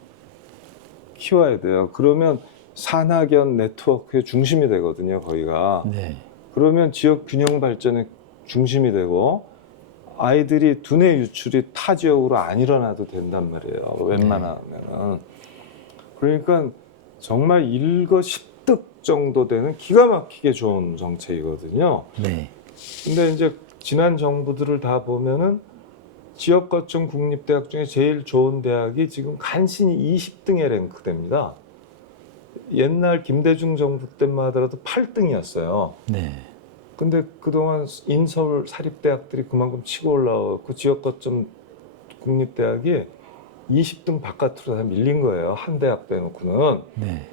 키워야 돼요. 그러면 산학연 네트워크의 중심이 되거든요, 거기가. 네. 그러면 지역 균형 발전의 중심이 되고 아이들이 두뇌 유출이 타 지역으로 안 일어나도 된단 말이에요. 웬만하면은. 그러니까 정말 일거십득 정도 되는 기가 막히게 좋은 정책이거든요. 네. 근데 이제 지난 정부들을 다 보면은 지역 거점 국립대학 중에 제일 좋은 대학이 지금 간신히 20등에 랭크됩니다. 옛날 김대중 정부 때만 하더라도 8등이었어요. 네. 근데 그동안 인서울 사립대학들이 그만큼 치고 올라왔고 지역 거점 국립대학이 20등 바깥으로 다 밀린 거예요. 한 대학 빼놓고는. 네.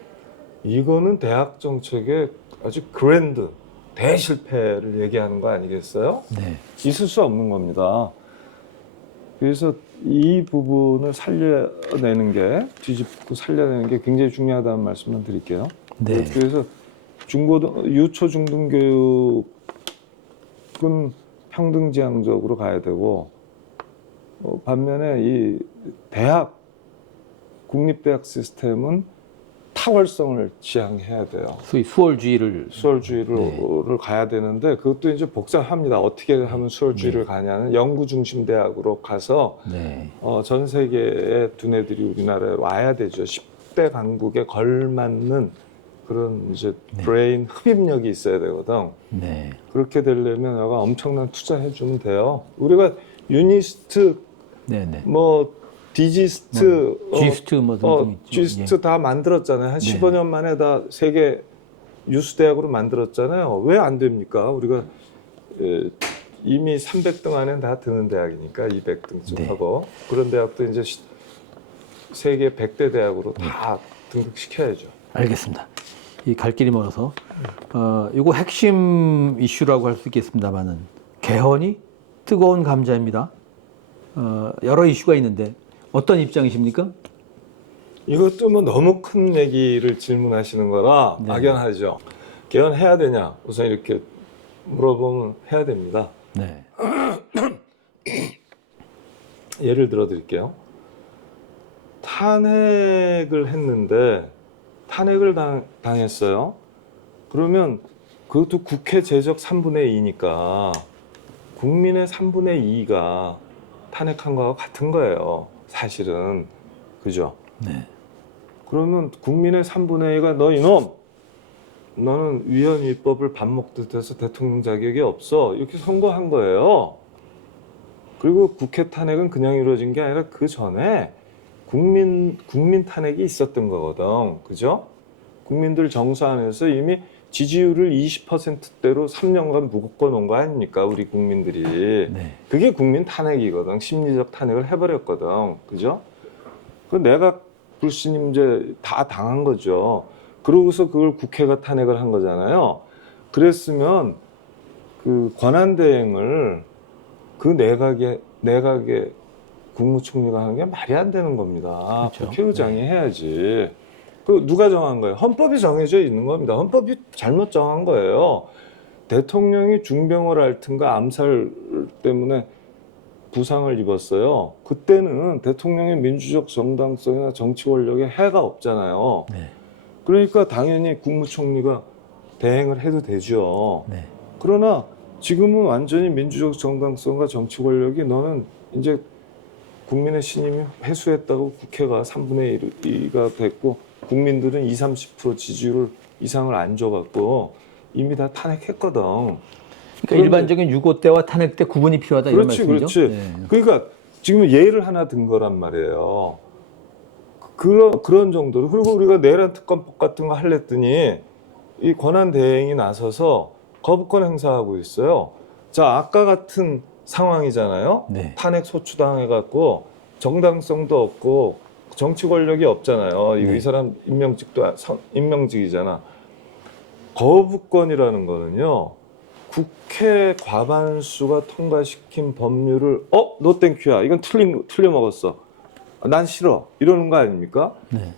이거는 대학 정책의 아주 그랜드 대실패를 얘기하는 거 아니겠어요? 네. 있을 수 없는 겁니다. 그래서 이 부분을 살려내는 게, 뒤집고 살려내는 게 굉장히 중요하다는 말씀을 드릴게요. 네. 그래서 유초 중등 교육은 평등지향적으로 가야 되고, 반면에 이 대학, 국립대학 시스템은 탁월성을 지향해야 돼요. 소위 수월주의를. 수월주의를 네. 가야 되는데 그것도 이제 복잡합니다. 어떻게 하면 수월주의를 네. 가냐는 연구 중심 대학으로 가서 네. 전 세계의 두뇌들이 우리나라에 와야 되죠. 10대 강국에 걸맞는 그런 이제 네. 브레인 흡입력이 있어야 되거든. 네. 그렇게 되려면 내가 엄청난 투자해 주면 돼요. 우리가 유니스트 네. 네. 뭐 디지스트 G스트 뭐 등등 있죠. G스트 다 만들었잖아요. 한 네. 15년 만에 다 세계 유수 대학으로 만들었잖아요. 왜 안 됩니까? 우리가 이미 300등 안에 다 드는 대학이니까 200등쯤 네. 하고 그런 대학도 이제 세계 100대 대학으로 다 등극시켜야죠. 알겠습니다. 이 갈 길이 멀어서 이거 핵심 이슈라고 할 수 있겠습니다만은 개헌이 뜨거운 감자입니다. 여러 이슈가 있는데 어떤 입장이십니까? 이것도 뭐 너무 큰 얘기를 질문하시는 거라 네. 막연하죠. 개헌해야 되냐? 우선 이렇게 물어보면 해야 됩니다. 네. 예를 들어 드릴게요. 탄핵을 했는데 탄핵을 당했어요. 그러면 그것도 국회 재적 3분의 2니까 국민의 3분의 2가 탄핵한 거와 같은 거예요. 사실은. 그죠? 네. 그러면 국민의 3분의 2가 너 이놈! 너는 위헌위법을 밥 먹듯 해서 대통령 자격이 없어. 이렇게 선고한 거예요. 그리고 국회 탄핵은 그냥 이루어진 게 아니라 그 전에 국민 탄핵이 있었던 거거든. 그죠? 국민들 정서 안에서 이미 지지율을 20%대로 3년간 묶어 놓은 거 아닙니까? 우리 국민들이. 네. 그게 국민 탄핵이거든. 심리적 탄핵을 해버렸거든. 그죠? 그 내각 불신임 이제 다 당한 거죠. 그러고서 그걸 국회가 탄핵을 한 거잖아요. 그랬으면 그 권한대행을 그 내각의 국무총리가 하는 게 말이 안 되는 겁니다. 그렇죠. 국회의장이 해야지. 그 누가 정한 거예요? 헌법이 정해져 있는 겁니다. 헌법이 잘못 정한 거예요. 대통령이 중병을 앓든가 암살 때문에 부상을 입었어요. 그때는 대통령의 민주적 정당성이나 정치 권력에 해가 없잖아요. 네. 그러니까 당연히 국무총리가 대행을 해도 되죠. 네. 그러나 지금은 완전히 민주적 정당성과 정치 권력이 너는 이제 국민의 신임이 회수했다고 국회가 3분의 1가 됐고 국민들은 20-30% 지지율 이상을 안 줘갖고 이미 다 탄핵했거든. 그러니까 일반적인 유고 때와 탄핵 때 구분이 필요하다 이런 그렇지, 말씀이죠. 그렇지. 네. 그러니까 지금 예를 하나 든 거란 말이에요. 그런 정도로. 그리고 우리가 내란 특검법 같은 거 하랬더니 이 권한 대행이 나서서 거부권 행사하고 있어요. 자, 아까 같은 상황이잖아요. 네. 탄핵 소추당해갖고 정당성도 없고 정치 권력이 없잖아요. 네. 이 사람 임명직이잖아. 거부권이라는 거는요. 국회 과반수가 통과시킨 법률을 너 땡큐야. 이건 틀려 먹었어. 난 싫어. 이러는 거 아닙니까? 네.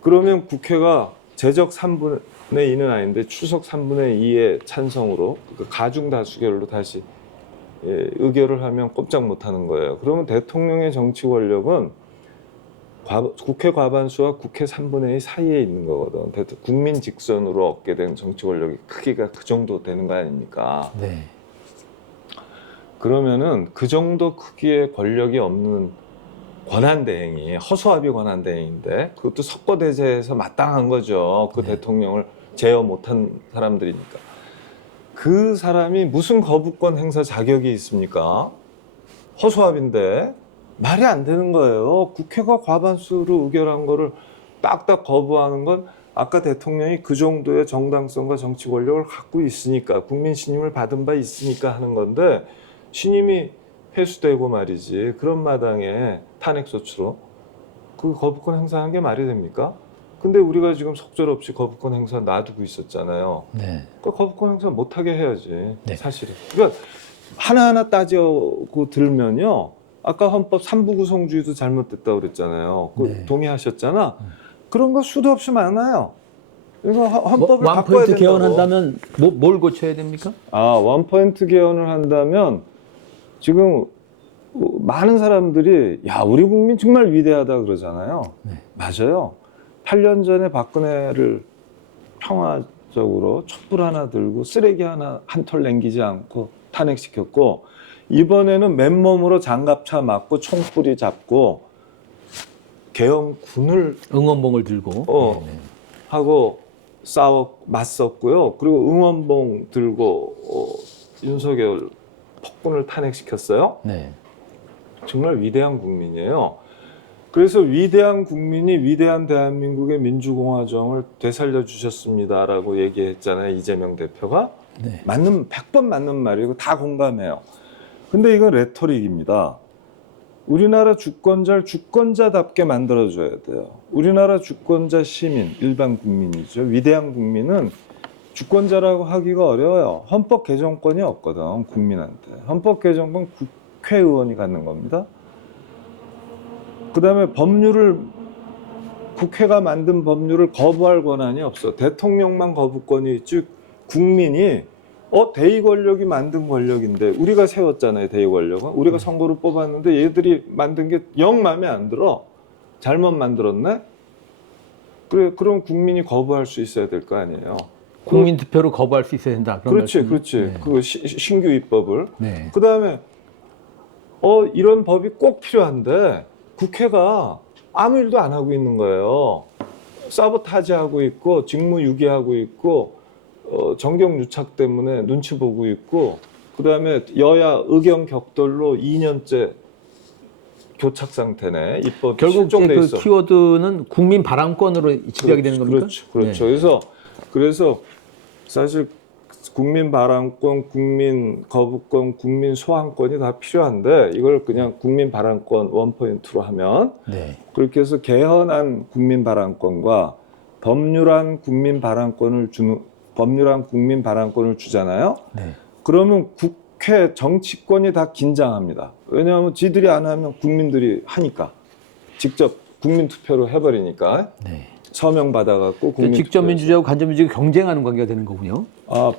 그러면 국회가 제적 3분의 2는 아닌데 추석 3분의 2의 찬성으로 그 가중 다수결로 다시 의결을 하면 꼼짝 못하는 거예요. 그러면 대통령의 정치 권력은 국회 과반수와 국회 3분의 2 사이에 있는 거거든. 국민 직선으로 얻게 된 정치 권력이 크기가 그 정도 되는 거 아닙니까? 네. 그러면은 그 정도 크기의 권력이 없는 권한대행이 허수아비 권한대행인데 그것도 석고대죄에서 마땅한 거죠. 그 네. 대통령을 제어 못한 사람들이니까. 그 사람이 무슨 거부권 행사 자격이 있습니까? 허수아비인데 말이 안 되는 거예요. 국회가 과반수로 의결한 거를 딱딱 거부하는 건 아까 대통령이 그 정도의 정당성과 정치 권력을 갖고 있으니까 국민 신임을 받은 바 있으니까 하는 건데 신임이 회수되고 말이지 그런 마당에 탄핵소추로 그 거부권 행사하는 게 말이 됩니까? 근데 우리가 지금 속절없이 거부권 행사 놔두고 있었잖아요. 네. 그 거부권 행사 못하게 해야지. 네. 사실은. 그러니까 하나하나 따지고 들면요. 아까 헌법 3부 구성주의도 잘못됐다고 그랬잖아요. 네. 동의하셨잖아. 그런 거 수도 없이 많아요. 이거 헌법을 바꿔야 원포인트 된다고. 개헌한다면 뭘 고쳐야 됩니까? 원포인트 개헌을 한다면 지금 많은 사람들이 우리 국민 정말 위대하다 그러잖아요. 네. 맞아요. 8년 전에 박근혜를 평화적으로 촛불 하나 들고 쓰레기 한 털 남기지 않고 탄핵시켰고 이번에는 맨몸으로 장갑차 맞고 총뿌리 잡고 개헌군을 응원봉을 들고 네. 하고 맞섰고요. 그리고 응원봉 들고 윤석열 폭군을 탄핵시켰어요. 네. 정말 위대한 국민이에요. 그래서 위대한 국민이 위대한 대한민국의 민주공화정을 되살려 주셨습니다라고 얘기했잖아요. 이재명 대표가. 네. 100번 맞는 말이고 다 공감해요. 근데 이건 레토릭입니다. 우리나라 주권자를 주권자답게 만들어줘야 돼요. 우리나라 주권자 시민, 일반 국민이죠. 위대한 국민은 주권자라고 하기가 어려워요. 헌법 개정권이 없거든, 국민한테. 헌법 개정권 국회의원이 갖는 겁니다. 그 다음에 국회가 만든 법률을 거부할 권한이 없어. 대통령만 거부권이 있지, 국민이 대의 권력이 만든 권력인데 우리가 세웠잖아요. 대의 권력은 우리가 선거를 뽑았는데 얘들이 만든 게 영 마음에 안 들어. 잘못 만들었네. 그럼 국민이 거부할 수 있어야 될 거 아니에요. 국민 투표로 거부할 수 있어야 된다. 그런 그렇지. 네. 그 신규 입법을. 네. 그 다음에 이런 법이 꼭 필요한데 국회가 아무 일도 안 하고 있는 거예요. 사보타지하고 있고 직무유기하고 있고. 정경유착 때문에 눈치 보고 있고 그다음에 여야 의견 격돌로 2년째 교착 상태네. 입법 결국 실종돼 그 있어. 키워드는 국민 발언권으로 집약이 되는 겁니까? 그렇죠. 네. 그래서 사실 국민 발언권, 국민 거부권, 국민 소환권이 다 필요한데 이걸 그냥 국민 발언권 원포인트로 하면 네. 그렇게 해서 개헌한 국민 발언권과 법률안 국민 발언권을 주잖아요. 네. 그러면 국회 정치권이 다 긴장합니다. 왜냐하면 지들이 안 하면 국민들이 하니까. 직접 국민 투표로 해버리니까. 네. 서명 받아갖고 국민 직접 투표에서. 민주주의하고 간접 민주주의가 경쟁하는 관계가 되는 거군요.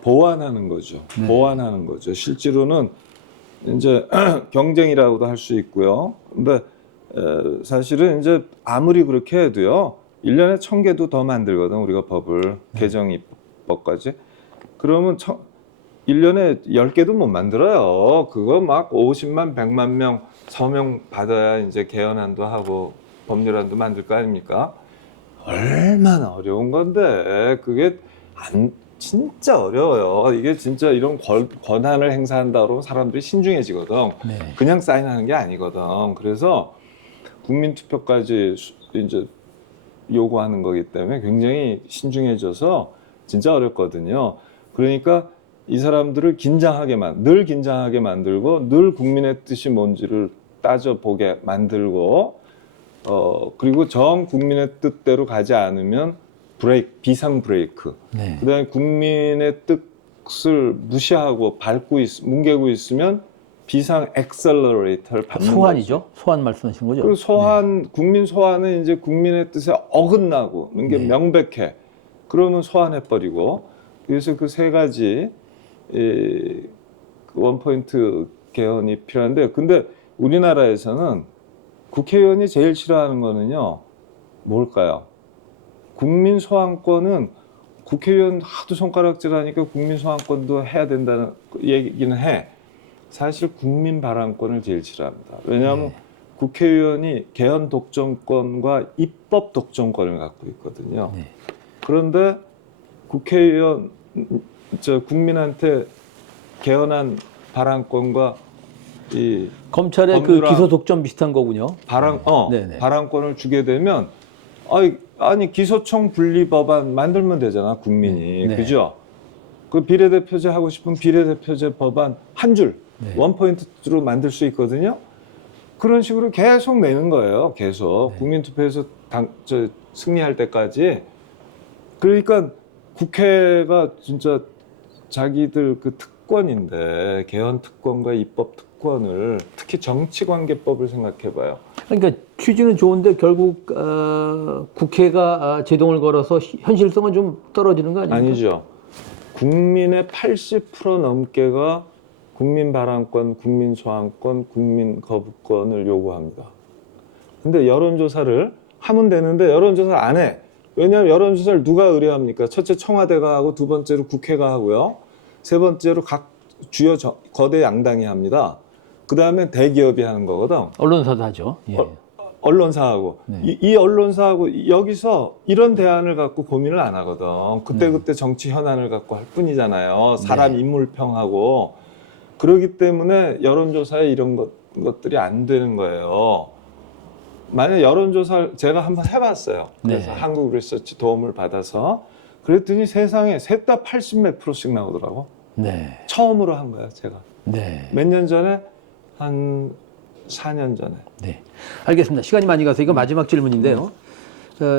보완하는 거죠. 네. 보완하는 거죠. 실제로는 이제 경쟁이라고도 할 수 있고요. 근데 사실은 이제 아무리 그렇게 해도요. 1년에 1000개도 더 만들거든. 우리가 법을 개정 입법까지. 그러면 1년에 10개도 못 만들어요. 그거 막 50만, 100만 명 서명 받아야 이제 개헌안도 하고 법률안도 만들 거 아닙니까? 얼마나 어려운 건데 그게 진짜 어려워요. 이게 진짜 이런 권한을 행사한다고 사람들이 신중해지거든. 네. 그냥 사인하는 게 아니거든. 그래서 국민투표까지 이제 요구하는 거기 때문에 굉장히 신중해져서 진짜 어렵거든요. 그러니까 이 사람들을 늘 긴장하게 만들고 늘 국민의 뜻이 뭔지를 따져보게 만들고 그리고 전 국민의 뜻대로 가지 않으면 비상 브레이크. 네. 그다음에 국민의 뜻을 무시하고 뭉개고 있으면 비상 엑셀러레이터를 밟는 소환이죠. 거죠. 소환 말씀하시는 거죠. 그리고 소환, 국민 소환은 이제 국민의 뜻에 어긋나고 이게 네. 명백해. 그러면 소환해버리고. 그래서 그 세 가지 그 원포인트 개헌이 필요한데, 근데 우리나라에서는 국회의원이 제일 싫어하는 거는요, 뭘까요? 국민 소환권은 국회의원 하도 손가락질하니까 국민 소환권도 해야 된다는 얘기는 해. 사실 국민 발언권을 제일 싫어합니다. 왜냐하면 네. 국회의원이 개헌 독점권과 입법 독점권을 갖고 있거든요. 네. 그런데 국회의원 국민한테 개헌안 발언권과 이 검찰의 그 법률안- 기소 독점 비슷한 거군요. 네네. 발언권을 주게 되면 아니 기소청 분리 법안 만들면 되잖아, 국민이. 네. 그죠? 그 비례대표제 하고 싶은 비례대표제 법안 한 줄 네. 원포인트로 만들 수 있거든요. 그런 식으로 계속 내는 거예요. 계속 네. 국민투표에서 승리할 때까지. 그러니까 국회가 진짜 자기들 그 특권인데, 개헌 특권과 입법 특권을, 특히 정치관계법을 생각해봐요. 그러니까 취지는 좋은데 결국 국회가 제동을 걸어서 현실성은 좀 떨어지는 거 아닙니까? 아니죠. 국민의 80% 넘게가 국민 발언권, 국민 소환권, 국민 거부권을 요구합니다. 근데 여론조사를 하면 되는데 여론조사를 안 해. 왜냐하면 여론조사를 누가 의뢰합니까? 첫째 청와대가 하고, 두 번째로 국회가 하고요. 세 번째로 각 주요 거대 양당이 합니다. 그 다음에 대기업이 하는 거거든. 언론사도 하죠. 예. 언론사하고. 네. 이 언론사하고 여기서 이런 대안을 갖고 고민을 안 하거든. 그때 정치 현안을 갖고 할 뿐이잖아요. 사람 네. 인물평하고. 그렇기 때문에 여론조사에 이런 것들이 안 되는 거예요. 만약 여론조사를 제가 한번 해봤어요. 그래서 네. 한국 리서치 도움을 받아서. 그랬더니 세상에 셋 다 80 몇 프로씩 나오더라고. 네. 처음으로 한 거야, 제가. 네. 몇 년 전에? 한 4년 전에. 네. 알겠습니다. 시간이 많이 가서 이거 마지막 질문인데요.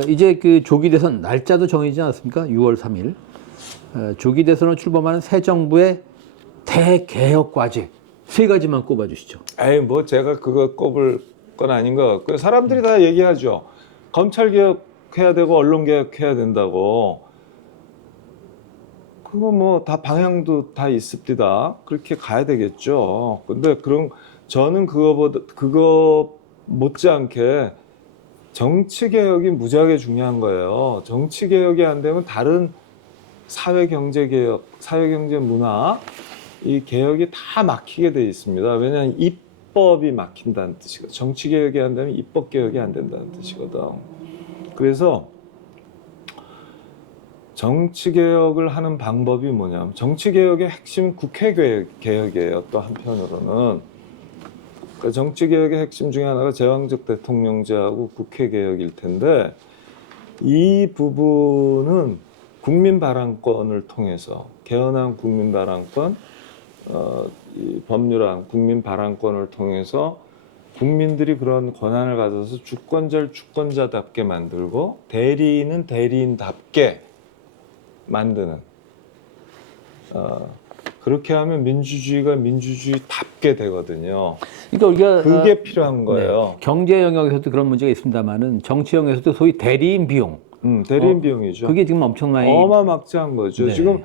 이제 그 조기 대선 날짜도 정해지지 않았습니까? 6월 3일. 조기 대선을 출범하는 새 정부의 대개혁 과제 세 가지만 꼽아주시죠. 에이, 뭐 제가 그거 꼽을 건 아닌 것 같고요. 사람들이 다 얘기하죠. 검찰 개혁해야 되고 언론 개혁해야 된다고. 그거 뭐 다 방향도 다 있습니다. 그렇게 가야 되겠죠. 근데 저는 그거 못지않게 정치 개혁이 무지하게 중요한 거예요. 정치 개혁이 안 되면 다른 사회 경제 개혁, 사회 경제 문화 이 개혁이 다 막히게 돼 있습니다. 왜냐하면 입법이 막힌다는 뜻이거든. 정치 개혁이 안 되면 입법 개혁이 안 된다는 뜻이거든. 그래서 정치 개혁을 하는 방법이 뭐냐면, 정치 개혁의 핵심 국회 개혁이에요. 또 한편으로는 그러니까 정치 개혁의 핵심 중에 하나가 제왕적 대통령제하고 국회 개혁일 텐데, 이 부분은 국민 발언권을 통해서 개헌한 국민 발언권, 이 법률안 국민 발언권을 통해서 국민들이 그런 권한을 가져서 주권자를 주권자답게 만들고 대리인은 대리인답게 만드는, 그렇게 하면 민주주의가 민주주의답게 되거든요. 그러니까 우리가 그게 필요한 거예요. 네. 경제 영역에서도 그런 문제가 있습니다만은 정치 영역에서도 소위 대리인 비용. 대리인 비용이죠. 그게 지금 엄청나게 어마막지한 거죠. 네. 지금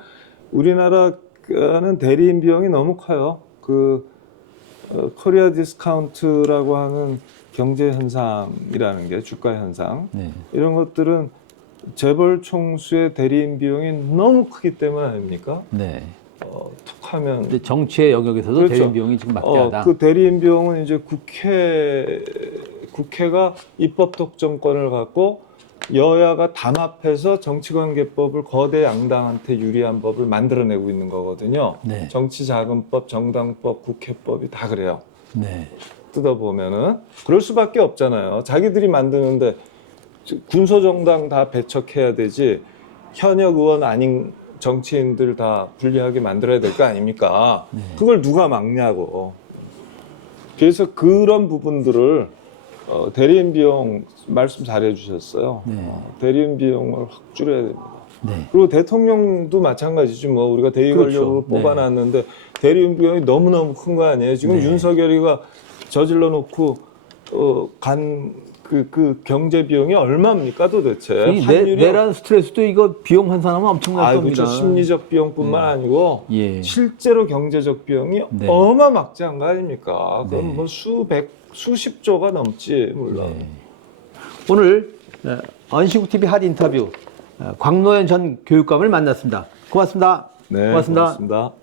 우리나라는 대리인 비용이 너무 커요. 코리아 디스카운트라고 하는 경제 현상이라는 게, 주가 현상, 네. 이런 것들은 재벌 총수의 대리인 비용이 너무 크기 때문 아닙니까? 네. 툭하면 근데 정치의 영역에서도 그렇죠. 대리인 비용이 지금 막대하다. 그 대리인 비용은 이제 국회가 입법 독점권을 갖고 여야가 담합해서 정치관계법을 거대 양당한테 유리한 법을 만들어내고 있는 거거든요. 네. 정치자금법, 정당법, 국회법이 다 그래요. 네. 뜯어보면은 그럴 수밖에 없잖아요. 자기들이 만드는데 군소정당 다 배척해야 되지, 현역 의원 아닌 정치인들 다 불리하게 만들어야 될 거 아닙니까? 네. 그걸 누가 막냐고. 그래서 그런 부분들을 대리인 비용 말씀 잘해 주셨어요. 네. 대리인 비용을 확 줄여야 됩니다. 네. 그리고 대통령도 마찬가지지 뭐 우리가 대의 그렇죠. 권력으로 네. 뽑아놨는데 대리인 비용이 너무너무 큰 거 아니에요. 지금 네. 윤석열이가 저질러 놓고 그 경제 비용이 얼마입니까 도대체? 이 환율이 내란 스트레스도 이거 비용 환산하면 엄청날 겁니다. 그렇죠. 심리적 비용뿐만 아니고 예. 실제로 경제적 비용이 네. 어마막지한 거 아닙니까? 그럼 네. 뭐 수십조가 넘지 물론. 네. 오늘 언시국 TV 핫 인터뷰 광노현 전 교육감을 만났습니다. 고맙습니다. 네, 고맙습니다. 고맙습니다.